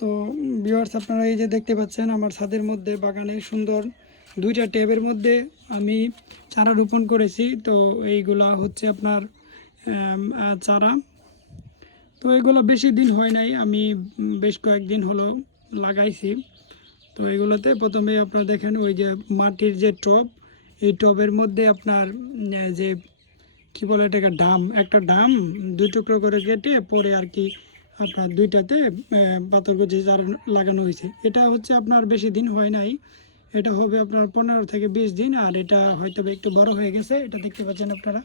তো ভিউয়ার্স, আপনারা এই যে দেখতে পাচ্ছেন আমার ছাদের মধ্যে বাগানে সুন্দর 2টা ট্যাবের মধ্যে আমি চারা রোপণ করেছি। তো এইগুলা হচ্ছে আপনার চারা। তো এগুলো বেশি দিন হয় নাই, আমি বেশ কয়েকদিন হলো লাগাইছি। তো এগুলোতে প্রথমে আপনারা দেখেন ওই যে মাটির যে টব, এই টবের মধ্যে আপনার যে কি বলে এটাকে একটা ডাম 2 টুকরো করে কেটে পরে আর কি আপনার 2টাতে পাথরকুচি চারা লাগানো হয়েছে। এটা হচ্ছে আপনার বেশি দিন হয় নাই, এটা হবে আপনার 15 থেকে 20 দিন। আর এটা হয়তো একটু বড় হয়ে গেছে, এটা দেখতে পাচ্ছেন আপনারা।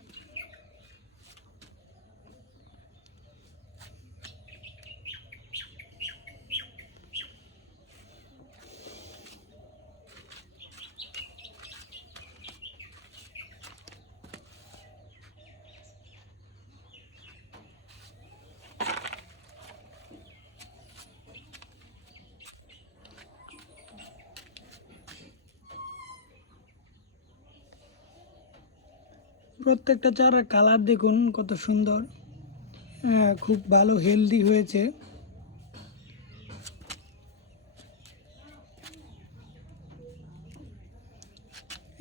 প্রত্যেকটা চারার কালার দেখুন কত সুন্দর, খুব ভালো হেলদি হয়েছে।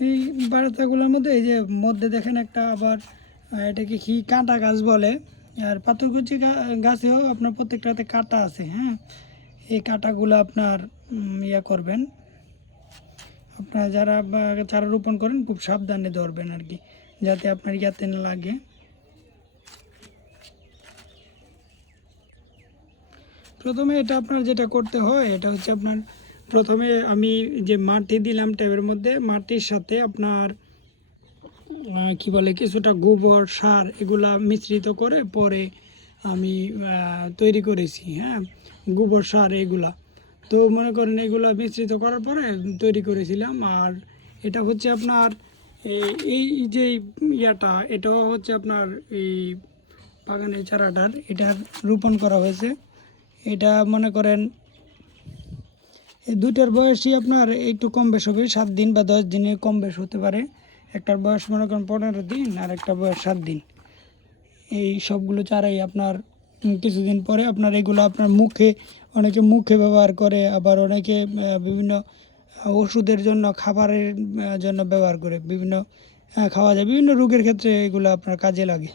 এই বারাতাগুলোর মধ্যে এই যে মধ্যে দেখেন একটা আবার এটাকে কি কাঁটা গাছ বলে। আর পাথরকুচি গাছেও আপনার প্রত্যেকটাতে কাঁটা আছে। হ্যাঁ, এই কাঁটাগুলো আপনার ইয়া করবেন, আপনারা যারা চারা রোপণ করেন খুব সাবধানে ধরবেন আর কি, যাতে আপনার ইয়াতে না লাগে। প্রথমে এটা আপনার যেটা করতে হয় এটা হচ্ছে আপনার প্রথমে আমি যে মাটি দিলাম ট্যাবের মধ্যে, মাটির সাথে আপনার কি বলে কিছুটা গোবর সার এগুলা মিশ্রিত করে পরে আমি তৈরি করেছি। হ্যাঁ, গোবর সার এগুলা তো মনে করেন এগুলা মিশ্রিত করার পরে তৈরি করেছিলাম। আর এটা হচ্ছে আপনার এই যে ইয়াটা, এটাও হচ্ছে আপনার এই বাগানের চারাটার এটা রোপণ করা হয়েছে। এটা মনে করেন এই 2টার বয়সই আপনার একটু কম বেশ হবে, 7 দিন বা 10 দিনের কম বেশ হতে পারে। একটার বয়স মনে করেন 15 দিন আর একটা বয়স 7 দিন। এই সবগুলো চারাই আপনার কিছুদিন পরে আপনার এগুলো আপনার অনেকে মুখে ব্যবহার করে, আবার অনেকে বিভিন্ন ওষুধের জন্য খাবারের জন্য ব্যবহার করে, বিভিন্ন খাওয়া যায়, বিভিন্ন রোগের ক্ষেত্রে এগুলো আপনার কাজে লাগে।